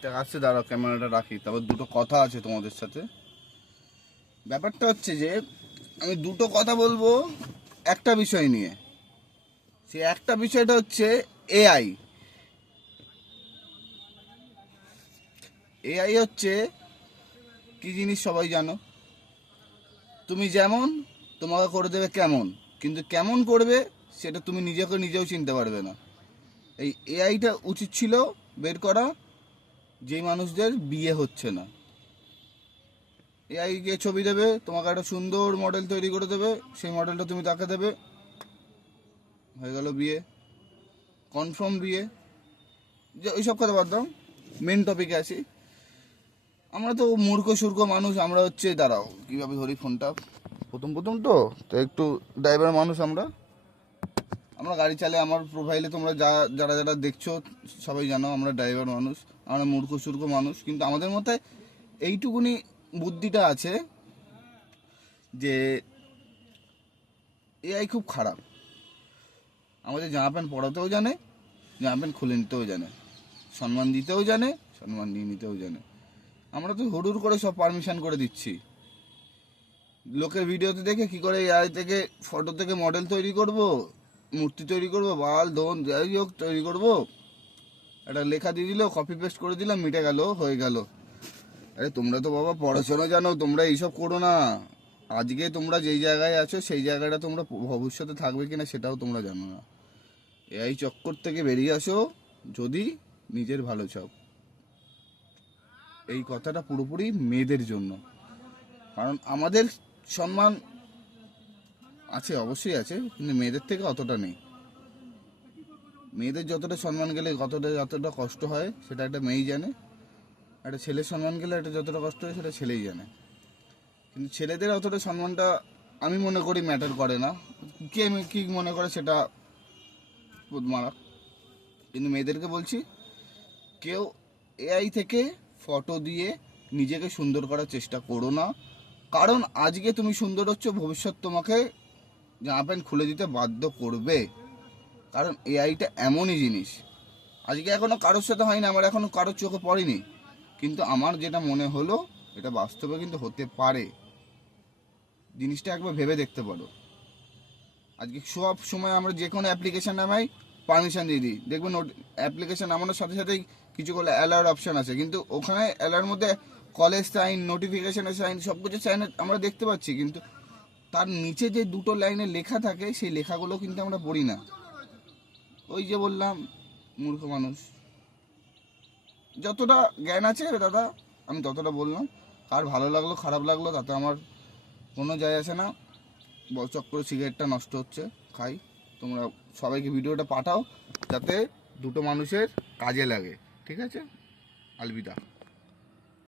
ঠিকঠাক আসছে, দাঁড়াও ক্যামেরাটা রাখি, তারপর দুটো কথা আছে তোমাদের সাথে। ব্যাপারটা হচ্ছে যে আমি দুটো কথা বলবো একটা বিষয় নিয়ে। সে একটা বিষয়টা হচ্ছে এআই। এআই হচ্ছে কি জিনিস সবাই জানো। তুমি যেমন তোমাকে করে দেবে কেমন, কিন্তু কেমন করবে সেটা তুমি নিজেও চিনতে পারবে না। এই এআইটা উচিত ছিল বের করা যেই মানুষদের বিয়ে হচ্ছে না। এআইকে ছবি দেবে, তোমাকে একটা সুন্দর মডেল তৈরি করে দেবে, সেই মডেলটা তুমি তাকে দেবে, হয়ে গেল বিয়ে, কনফার্ম বিয়ে। যে ওইসব কথা বাদ দাও, মেন টপিকে আসি। আমরা তো মূর্খ সুর্খ মানুষ, আমরা হচ্ছে দাঁড়াও কীভাবে ধরি ফোনটা, প্রথম তো একটু ড্রাইভার মানুষ আমরা আমরা গাড়ি চালাই। আমার প্রোফাইলে তোমরা যারা যারা দেখছো সবাই জানো আমরা ড্রাইভার মানুষ, আমরা মূর্খ সুর্খ মানুষ, কিন্তু আমাদের মধ্যে এইটুকুনি বুদ্ধিটা আছে যে এআই খুব খারাপ। আমাদের জামা প্যান্ট পরাতেও জানে, জামা প্যান্ট খুলে নিতেও জানে, সম্মান দিতেও জানে, সম্মান নিয়ে নিতেও জানে। আমরা তো হুড়ুর করে সব পারমিশন করে দিচ্ছি। লোকের ভিডিওতে দেখে কি করে এআই থেকে ফটো থেকে মডেল তৈরি করব, মূর্তি তৈরি করব, বাল দোন যাই হোক তৈরি করব, একটা লেখা দিয়ে দিল, কপি পেস্ট করে দিলাম, মিটে গেল, হয়ে গেল। আরে তোমরা তো বাবা পড়াশোনা জানো, তোমরা এইসব করো না। আজকে তোমরা যেই জায়গায় আছো সেই জায়গাটা তোমরা ভবিষ্যতে থাকবে কিনা সেটাও তোমরা জানো না। এআই চক্কর থেকে বেরিয়ে আসো যদি নিজের ভালো চাও। এই কথাটা পুরোপুরি মেয়েদের জন্য, কারণ আমাদের সম্মান আছে, অবশ্যই আছে, কিন্তু মেয়েদের থেকে অতটা নেই। মেয়েদের যতটা সম্মান গেলে যতটা কষ্ট হয় সেটা একটা মেয়েই জানে, একটা ছেলের সম্মান গেলে একটা যতটা কষ্ট হয় সেটা ছেলেই জানে। কিন্তু ছেলেদের অতটা সম্মানটা আমি মনে করি ম্যাটার করে না, কে কী মনে করে সেটা মারা। কিন্তু মেয়েদেরকে বলছি, কেউ এআই থেকে ফটো দিয়ে নিজেকে সুন্দর করার চেষ্টা করো না, কারণ আজকে তুমি সুন্দর হচ্ছ, ভবিষ্যৎ তোমাকে জামা প্যান্ট খুলে দিতে বাধ্য করবে। কারণ এআইটা এমনই জিনিস, আজকে এখনও কারোর সাথে হয়নি, আমার এখনও কারোর চোখে পড়েনি, কিন্তু আমার যেটা মনে হলো এটা বাস্তবে কিন্তু হতে পারে। জিনিসটা একবার ভেবে দেখতে পারো। আজকে সব সময় আমরা যে কোনো অ্যাপ্লিকেশান নামাই, পারমিশন দিয়ে দিই, দেখবেন অ্যাপ্লিকেশান নামানোর সাথে সাথেই কিছু করলে অ্যালার্ট অপশান আছে, কিন্তু ওখানে অ্যালার্ট মধ্যে কলেজ সাইন, নোটিফিকেশানের সাইন, সব কিছু সাইন আমরা দেখতে পাচ্ছি, কিন্তু তার নিচে যে দুটো লাইনে লেখা থাকে সেই লেখাগুলো কিন্তু আমরা পড়ি না। ওই যে বললাম মূর্খ মানুষ। যতটা জ্ঞান আছে দাদা আমি ততটা বললাম। আর ভালো লাগলো খারাপ লাগলো তাতে আমার কোনো যায় আসে না। বচক করে সিগারেটটা নষ্ট হচ্ছে, খাই। তোমরা সবাইকে ভিডিওটা পাঠাও যাতে দুটো মানুষের কাজে লাগে, ঠিক আছে? আলবিদা।